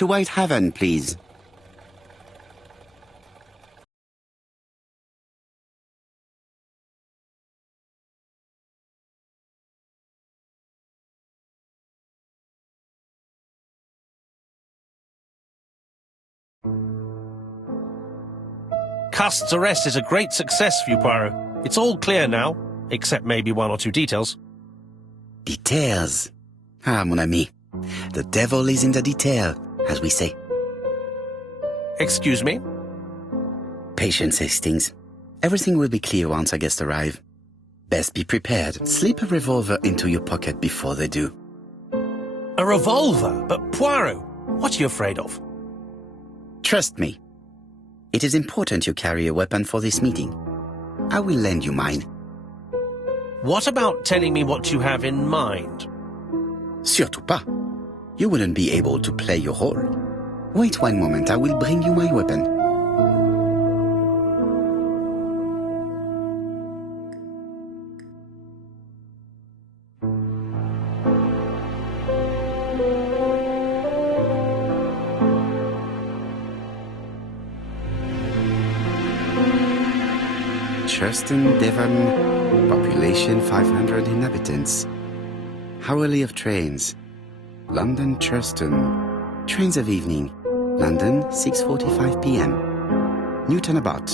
To Whitehaven, please. Cust's arrest is a great success for you, Poirot. It's all clear now, except maybe one or two details. Details. Ah, mon ami. The devil is in the detail, as we say. Excuse me? Patience, Hastings. Everything will be clear once our guests arrive. Best be prepared. Slip a revolver into your pocket before they do. A revolver? But Poirot, what are you afraid of? Trust me. It is important you carry a weapon for this meeting. I will lend you mine. What about telling me what you have in mind? Surtout pas. You wouldn't be able to play your role. Wait one moment, I will bring you my weapon. Churston, Devon, population 500 inhabitants. Hourly of trains. London, Churston. Trains of evening. London, 6:45 p.m. Newton about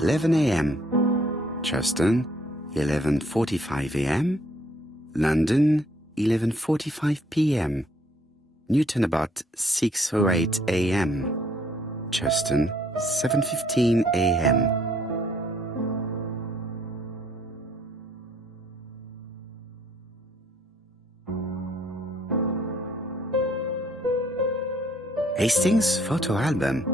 11 a.m. Churston, 11:45 a.m. London, 11:45 p.m. Newton about 6:08 a.m. Churston, 7:15 a.m. Hastings photo album.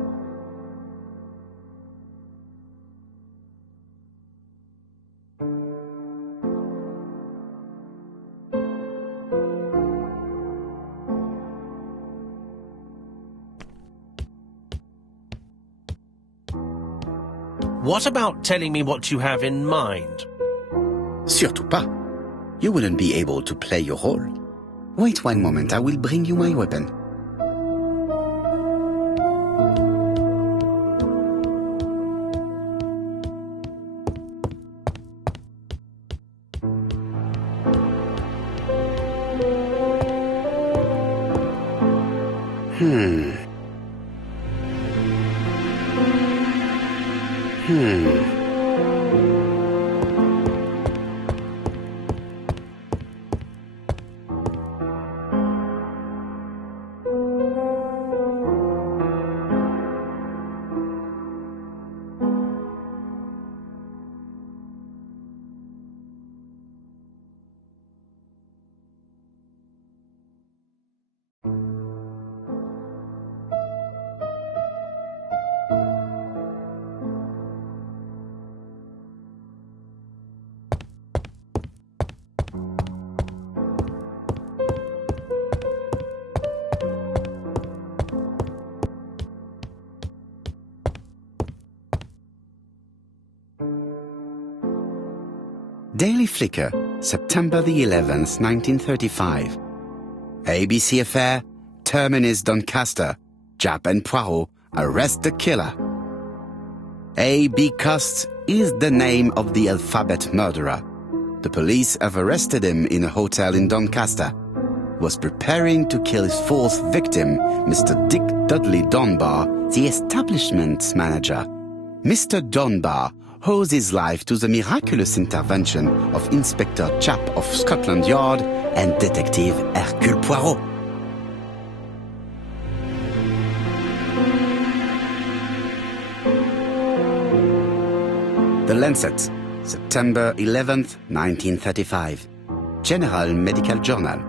What about telling me what you have in mind? Surtout pas. You wouldn't be able to play your role. Wait one moment, I will bring you my weapon. Daily Flicker, September the 11th, 1935. ABC affair, Terminus Doncaster. Japp and Poirot arrest the killer. A.B. Cust is the name of the alphabet murderer. The police have arrested him in a hotel in Doncaster. He was preparing to kill his fourth victim, Mr. Dick Dudley Dunbar, the establishment manager. Mr. Dunbar owes his life to the miraculous intervention of Inspector Japp of Scotland Yard and Detective Hercule Poirot. The Lancet, September 11th, 1935. General Medical Journal.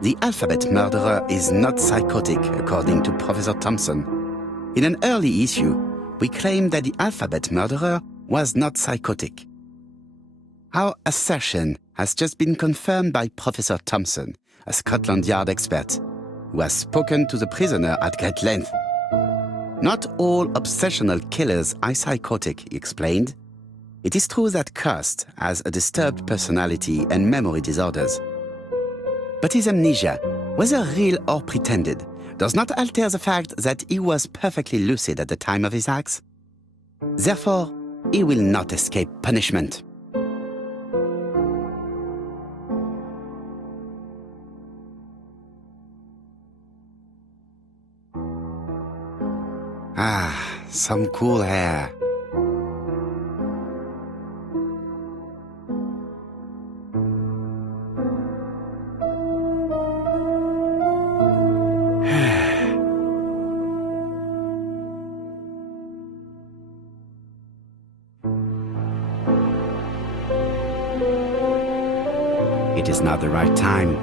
The alphabet murderer is not psychotic, according to Professor Thompson. In an early issue, we claimed that the alphabet murderer was not psychotic. Our assertion has just been confirmed by Professor Thompson, a Scotland Yard expert, who has spoken to the prisoner at great length. Not all obsessional killers are psychotic, he explained. It is true that Cust has a disturbed personality and memory disorders. But his amnesia, whether real or pretended, does not alter the fact that he was perfectly lucid at the time of his acts. Therefore, he will not escape punishment. Ah, some cool hair. It is not the right time.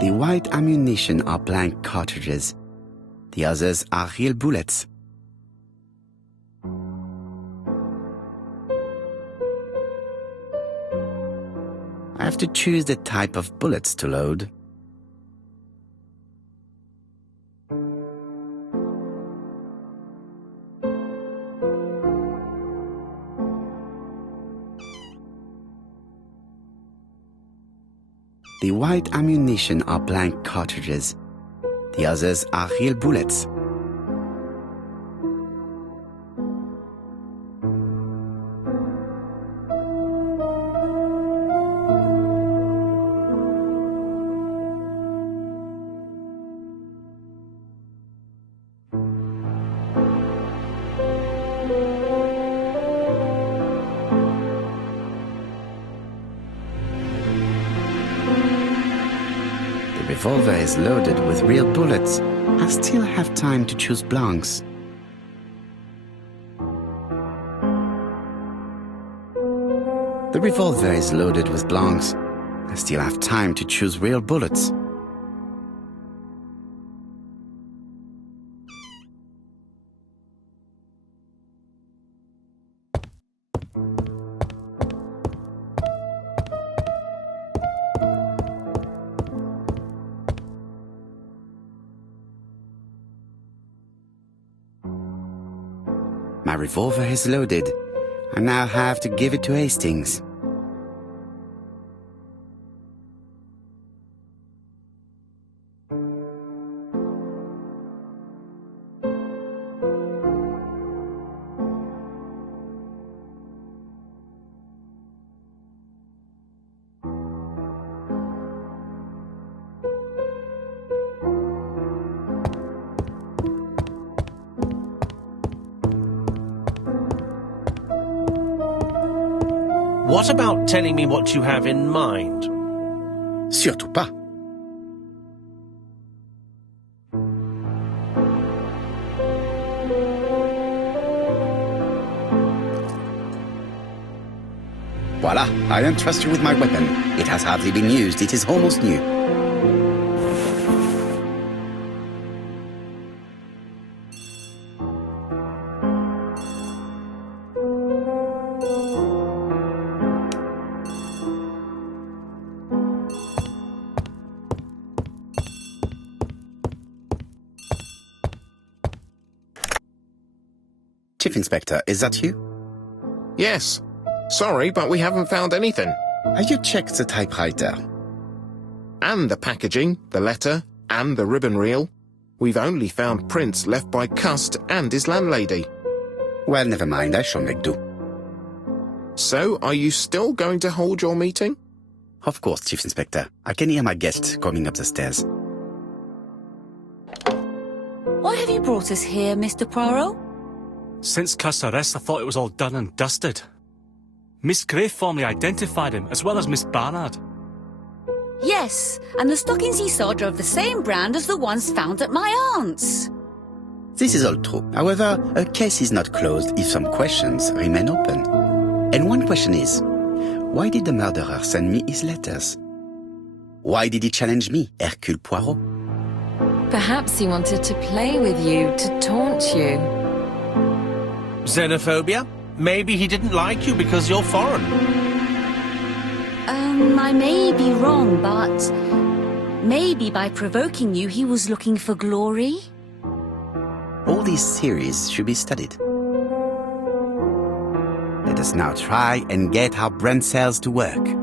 The white ammunition are blank cartridges. The others are real bullets. I have to choose the type of bullets to load. The white ammunition are blank cartridges. The others are real bullets. The revolver is loaded with real bullets. I still have time to choose blanks. The revolver is loaded with blanks. I still have time to choose real bullets. My revolver is loaded. I now have to give it to Hastings. What about telling me what you have in mind? Surtout pas. Voila, I entrust you with my weapon. It has hardly been used. It is almost new. Chief Inspector, is that you? Yes. Sorry, but we haven't found anything. Have you checked the typewriter? And the packaging, the letter, and the ribbon reel. We've only found prints left by Cust and his landlady. Well, never mind, I shall make do. So, are you still going to hold your meeting? Of course, Chief Inspector. I can hear my guest coming up the stairs. Why have you brought us here, Mr. Poirot? Since Cust's arrest, I thought it was all done and dusted. Miss Gray formally identified him, as well as Miss Barnard. Yes, and the stockings he saw drove the same brand as the ones found at my aunt's. This is all true. However, a case is not closed if some questions remain open. And one question is, why did the murderer send me his letters? Why did he challenge me, Hercule Poirot? Perhaps he wanted to play with you, to taunt you. Xenophobia? Maybe he didn't like you because you're foreign. I may be wrong, but maybe by provoking you, he was looking for glory? All these theories should be studied. Let us now try and get our brain cells to work.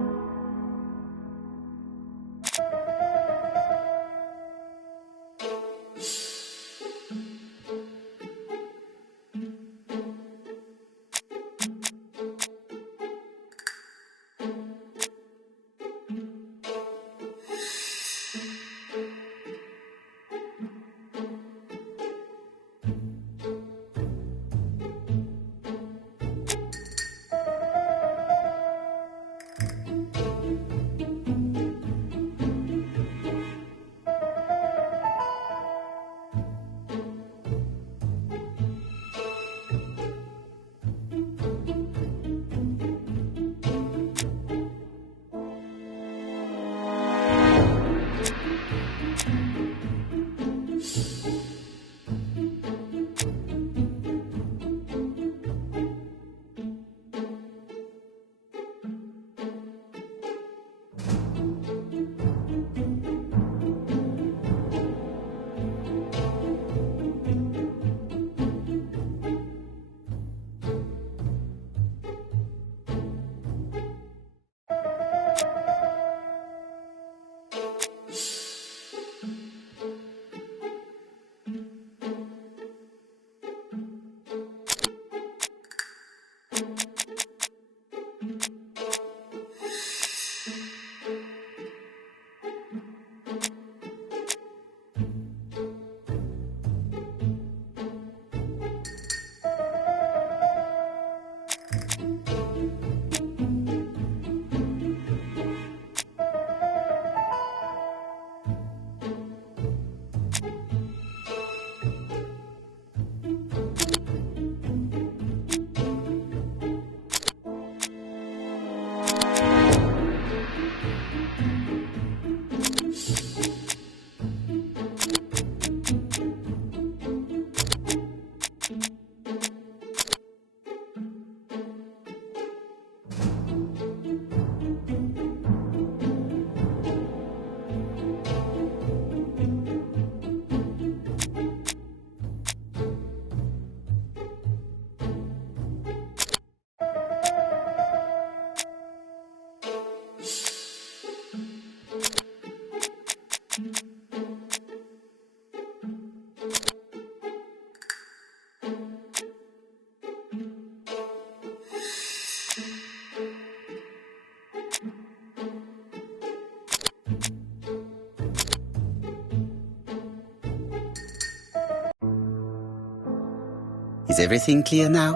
Is everything clear now?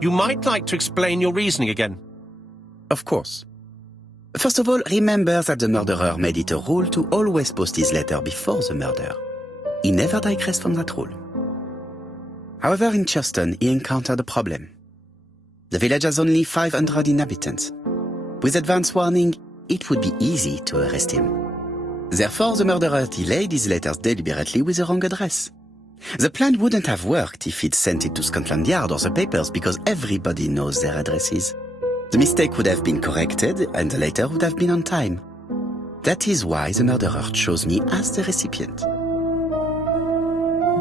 You might like to explain your reasoning again. Of course. First of all, remember that the murderer made it a rule to always post his letter before the murder. He never digressed from that rule. However, in Churston, he encountered a problem. The village has only 500 inhabitants. With advance warning, it would be easy to arrest him. Therefore, the murderer delayed his letters deliberately with the wrong address. The plan wouldn't have worked if he'd sent it to Scotland Yard or the papers because everybody knows their addresses. The mistake would have been corrected and the letter would have been on time. That is why the murderer chose me as the recipient.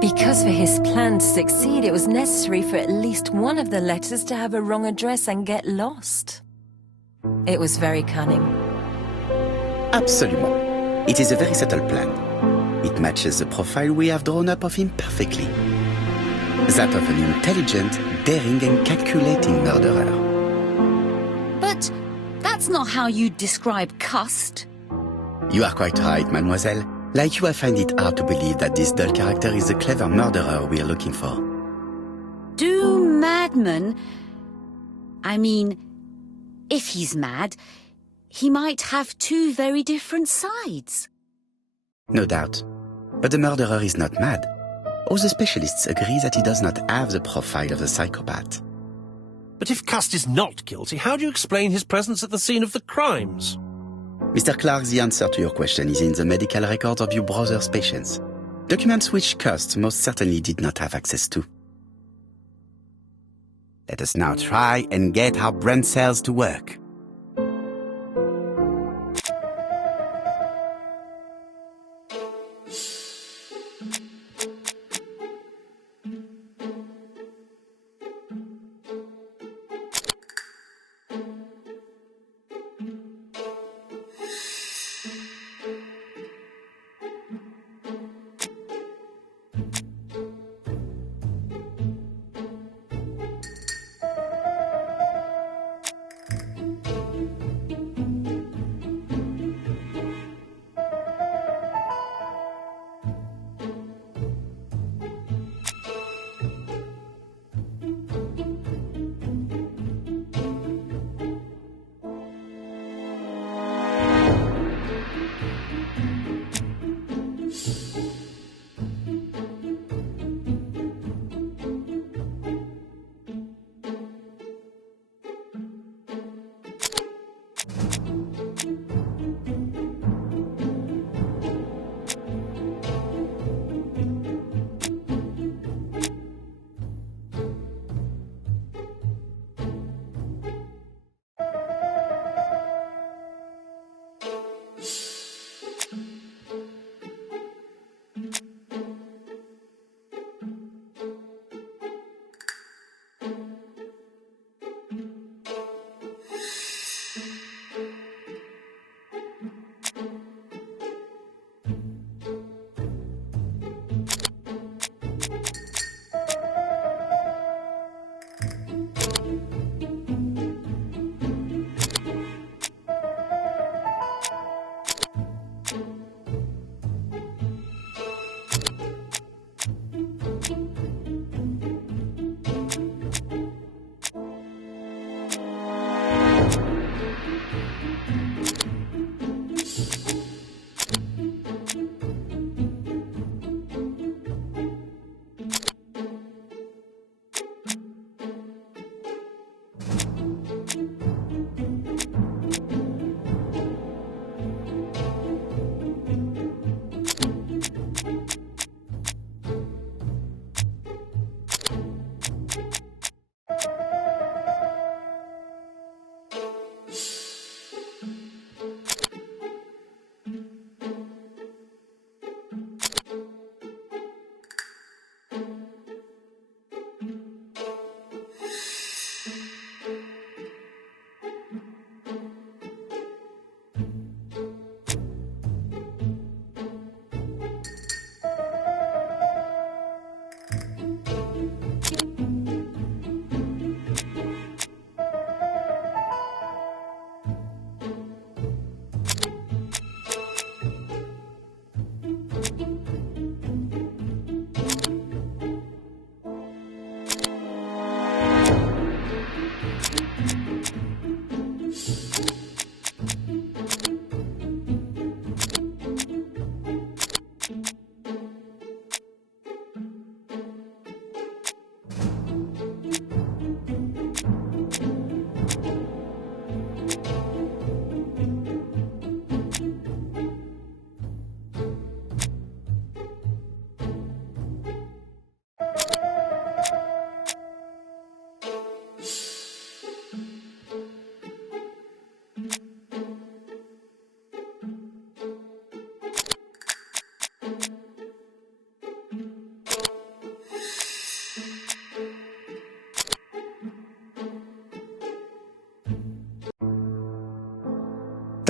Because for his plan to succeed, it was necessary for at least one of the letters to have a wrong address and get lost. It was very cunning. Absolument. It is a very subtle plan. It matches the profile we have drawn up of him perfectly. That of an intelligent, daring and calculating murderer. But that's not how you describe Cust. You are quite right, mademoiselle. Like you, I find it hard to believe that this dull character is the clever murderer we are looking for. Do madmen... I mean, if he's mad, he might have two very different sides. No doubt. But the murderer is not mad. All the specialists agree that he does not have the profile of the psychopath. But if Cust is not guilty, how do you explain his presence at the scene of the crimes? Mr. Clark, the answer to your question is in the medical records of your brother's patients. Documents which Cust most certainly did not have access to. Let us now try and get our brain cells to work.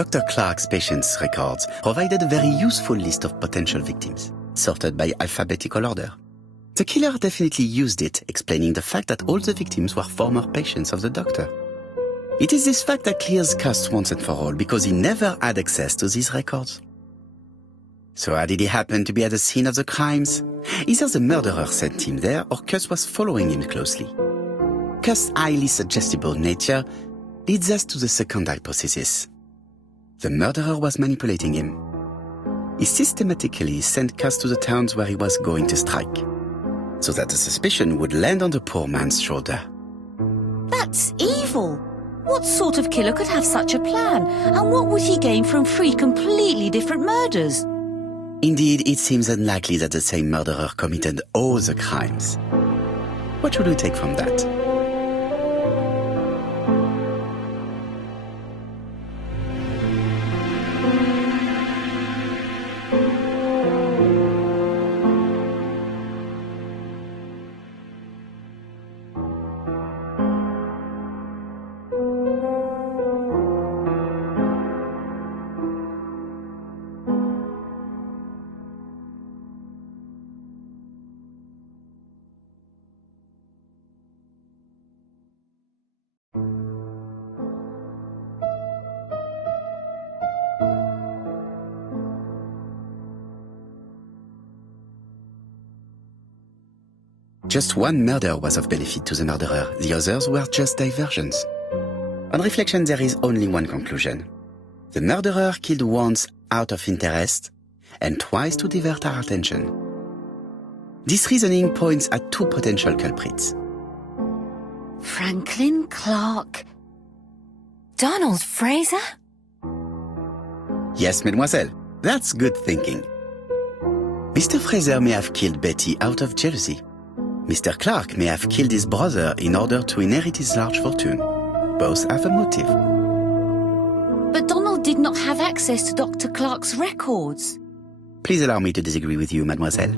Dr. Clark's patients' records provided a very useful list of potential victims, sorted by alphabetical order. The killer definitely used it, explaining the fact that all the victims were former patients of the doctor. It is this fact that clears Cust once and for all, because he never had access to these records. So how did he happen to be at the scene of the crimes? Either the murderer sent him there, or Cust was following him closely. Cust's highly suggestible nature leads us to the second hypothesis. The murderer was manipulating him. He systematically sent Cust to the towns where he was going to strike, so that the suspicion would land on the poor man's shoulder. That's evil. What sort of killer could have such a plan? And what would he gain from 3 completely different murders? Indeed, it seems unlikely that the same murderer committed all the crimes. What should we take from that? Just one murder was of benefit to the murderer, the others were just diversions. On reflection, there is only one conclusion. The murderer killed once out of interest, and twice to divert our attention. This reasoning points at 2 potential culprits. Franklin Clark. Donald Fraser? Yes, mademoiselle, that's good thinking. Mr. Fraser may have killed Betty out of jealousy. Mr. Clark may have killed his brother in order to inherit his large fortune. Both have a motive. But Donald did not have access to Dr. Clark's records. Please allow me to disagree with you, mademoiselle.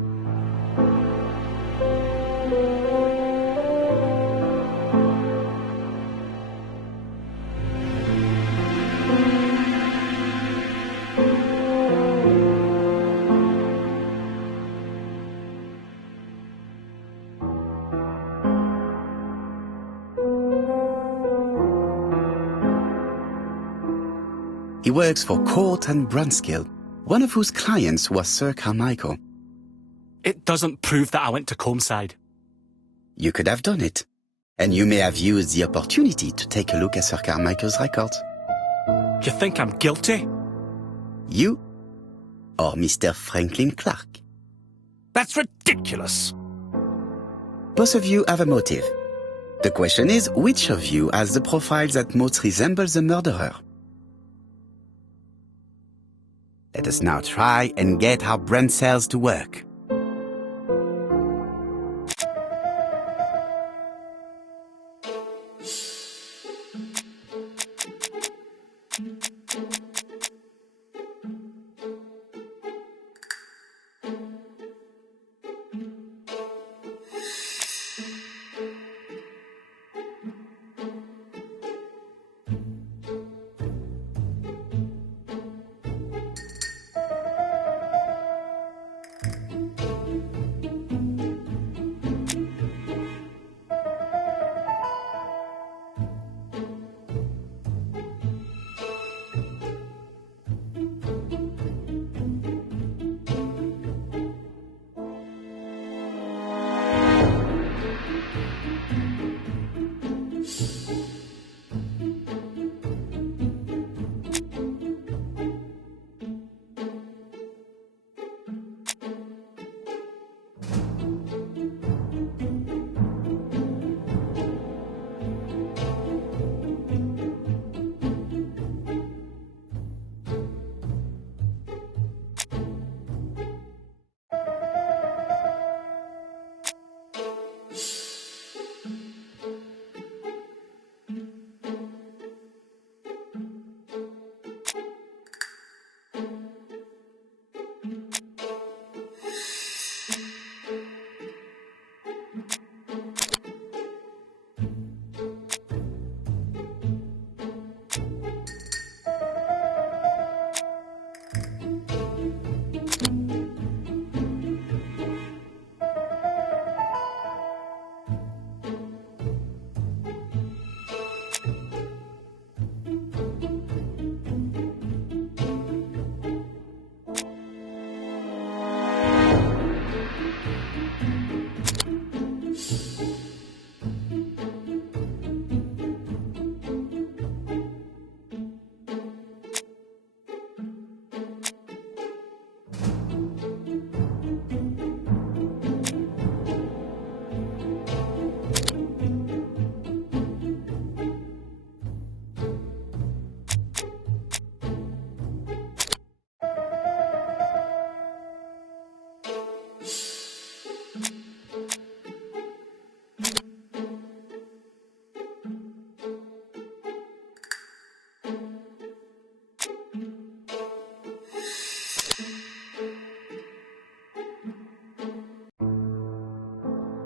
He works for Court and Brunskill, one of whose clients was Sir Carmichael. It doesn't prove that I went to Comeside. You could have done it, and you may have used the opportunity to take a look at Sir Carmichael's records. You think I'm guilty? You or Mr. Franklin Clark? That's ridiculous. Both of you have a motive. The question is, which of you has the profile that most resembles the murderer? Let us now try and get our brain cells to work.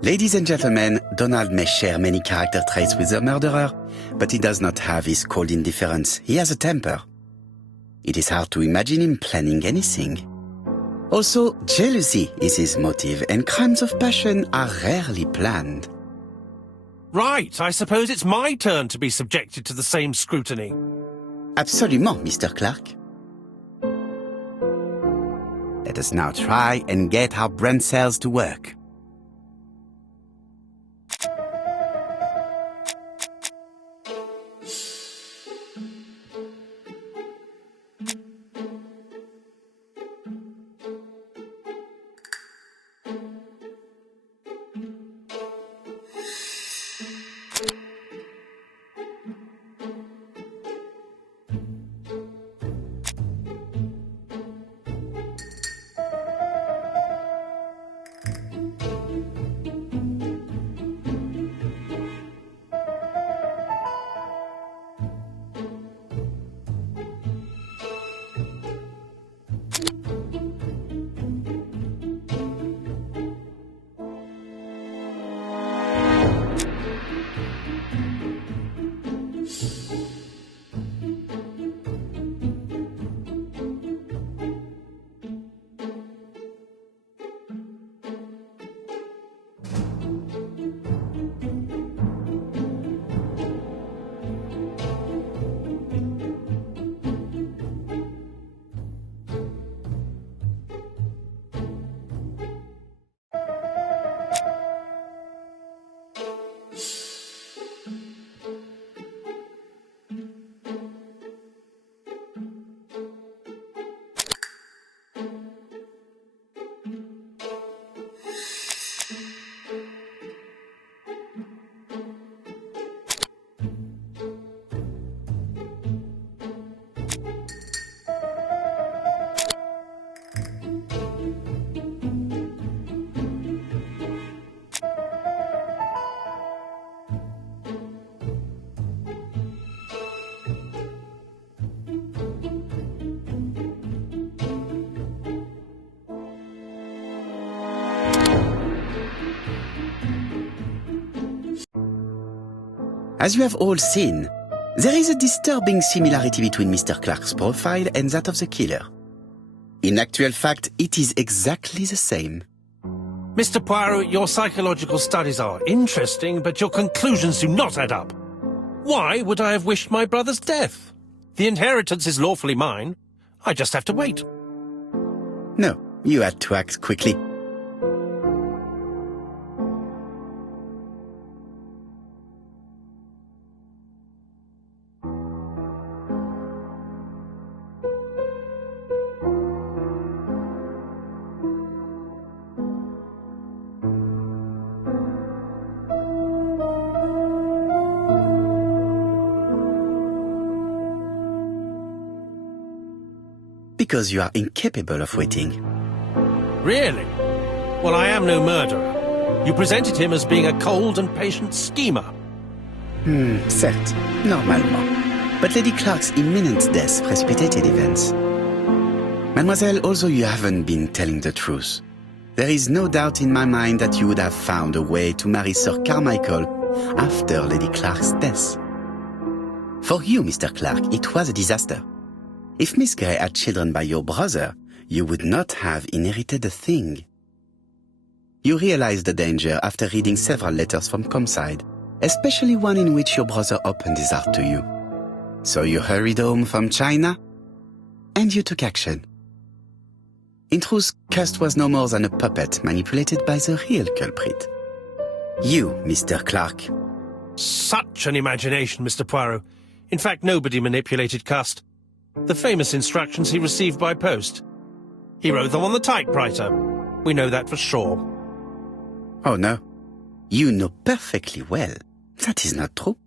Ladies and gentlemen, Donald may share many character traits with the murderer, but he does not have his cold indifference. He has a temper. It is hard to imagine him planning anything. Also, jealousy is his motive, and crimes of passion are rarely planned. Right, I suppose it's my turn to be subjected to the same scrutiny. Absolument, Mr. Clark. Let us now try and get our brain cells to work. As you have all seen, there is a disturbing similarity between Mr. Clark's profile and that of the killer. In actual fact, it is exactly the same. Mr. Poirot, your psychological studies are interesting, but your conclusions do not add up. Why would I have wished my brother's death? The inheritance is lawfully mine. I just have to wait. No, you had to act quickly. Because you are incapable of waiting. Really? Well, I am no murderer. You presented him as being a cold and patient schemer. Certes, normalement. But Lady Clark's imminent death precipitated events. Mademoiselle, although you haven't been telling the truth, there is no doubt in my mind that you would have found a way to marry Sir Carmichael after Lady Clark's death. For you, Mr. Clark, it was a disaster. If Miss Grey had children by your brother, you would not have inherited a thing. You realized the danger after reading several letters from Comside, especially one in which your brother opened his heart to you. So you hurried home from China, and you took action. In truth, Cust was no more than a puppet manipulated by the real culprit. You, Mr. Clark. Such an imagination, Mr. Poirot. In fact, nobody manipulated Cust. The famous instructions he received by post. He wrote them on the typewriter. We know that for sure. Oh no. You know perfectly well. That is not true.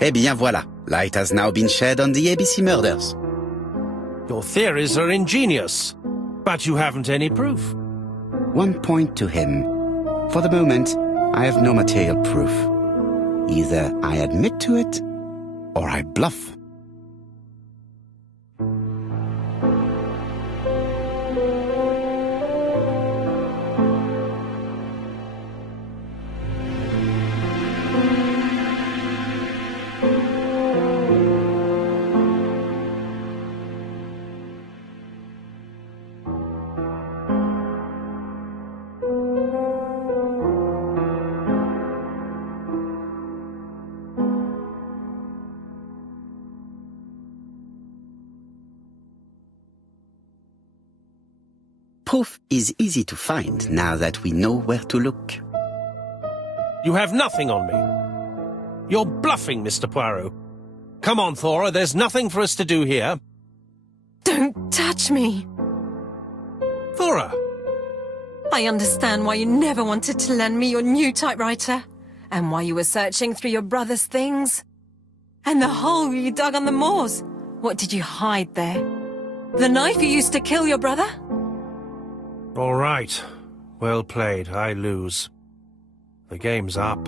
Eh bien voilà. Light has now been shed on the ABC murders. Your theories are ingenious, but you haven't any proof. One point to him. For the moment, I have no material proof. Either I admit to it, or I bluff. Proof is easy to find now that we know where to look. You have nothing on me. You're bluffing, Mr. Poirot. Come on, Thora, there's nothing for us to do here. Don't touch me. Thora! I understand why you never wanted to lend me your new typewriter, and why you were searching through your brother's things. And the hole you dug on the moors. What did you hide there? The knife you used to kill your brother? All right. Well played. I lose. The game's up.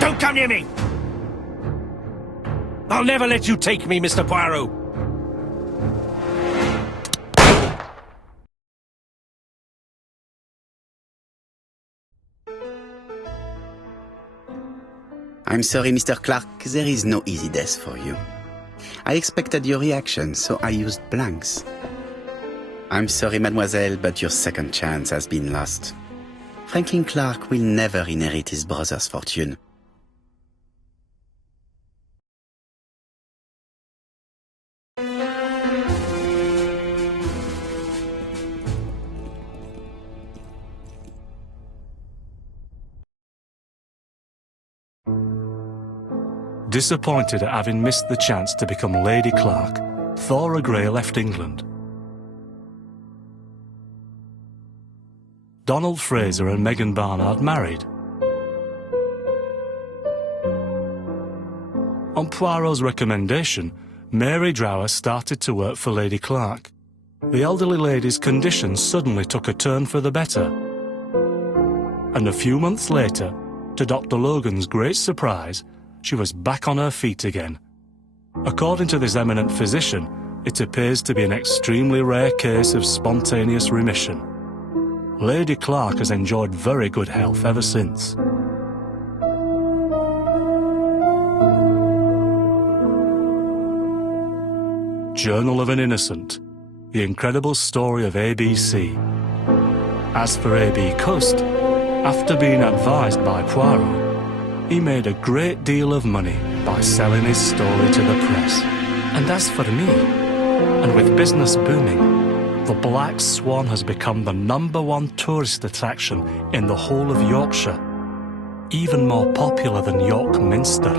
Don't come near me! I'll never let you take me, Mr. Poirot! I'm sorry, Mr. Clark, there is no easy death for you. I expected your reaction, so I used blanks. I'm sorry, mademoiselle, but your second chance has been lost. Franklin Clark will never inherit his brother's fortune. Disappointed at having missed the chance to become Lady Clark, Thora Grey left England. Donald Fraser and Megan Barnard married. On Poirot's recommendation, Mary Drower started to work for Lady Clark. The elderly lady's condition suddenly took a turn for the better. And a few months later, to Dr. Logan's great surprise, she was back on her feet again. According to this eminent physician, it appears to be an extremely rare case of spontaneous remission. Lady Clark has enjoyed very good health ever since. Journal of an Innocent, the incredible story of ABC. As for A.B. Cust, after being advised by Poirot, he made a great deal of money by selling his story to the press. And as for me, and with business booming, the Black Swan has become the #1 tourist attraction in the whole of Yorkshire, even more popular than York Minster.